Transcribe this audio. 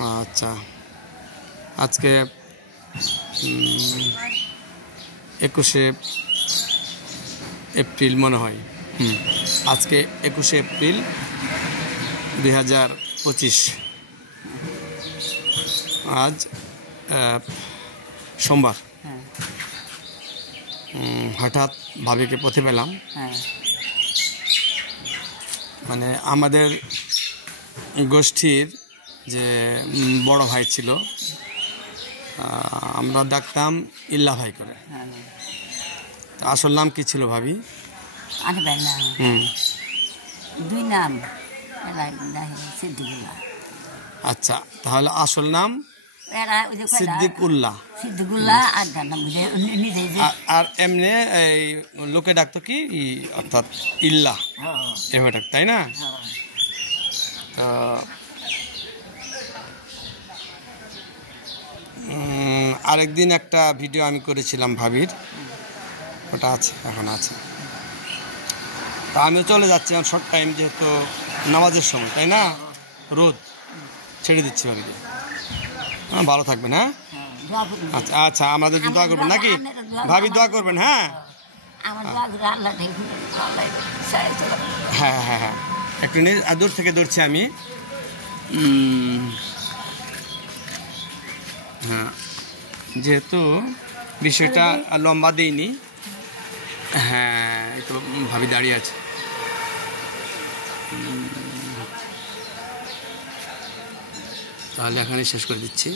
আচ্ছা, আজকে 21শে এপ্রিল মনে হয়। আজকে 21শে এপ্রিল 2025। আজ সোমবার। হঠাৎ ভাবিকে পথে পেলাম। মানে আমাদের গোষ্ঠীর যে বড় ভাই ছিল, আমরা ডাকতাম ইল্লা ভাই করে। আসল নাম কি ছিল ভাবি? দুই নাম। আচ্ছা, তাহলে আসল নাম সিদ্দিকুল্লাহ। আর এমনি এই লোকে ডাকতো কি, অর্থাৎ ইল্লা এভাবে ডাক, তাই না? তো আরেকদিন একটা ভিডিও আমি করেছিলাম ভাবির, ওটা আছে, এখন আছে। তা আমিও চলে যাচ্ছিলাম শর্ট টাইম, যেহেতু নামাজের সময়, তাই না? রোদ ছেড়ে দিচ্ছি ভাবিকে। ভালো থাকবেন। হ্যাঁ, আচ্ছা আচ্ছা, আমাদের জন্য দোয়া করবেন নাকি ভাবি? দোয়া করবেন। হ্যাঁ হ্যাঁ হ্যাঁ হ্যাঁ, একটু দূর থেকে ধরছি আমি। হ্যাঁ, যেহেতু বিষয়টা লম্বা দিইনি। হ্যাঁ, এই তো ভাবি দাঁড়িয়ে আছে। তাহলে এখানে শেষ করে দিচ্ছি।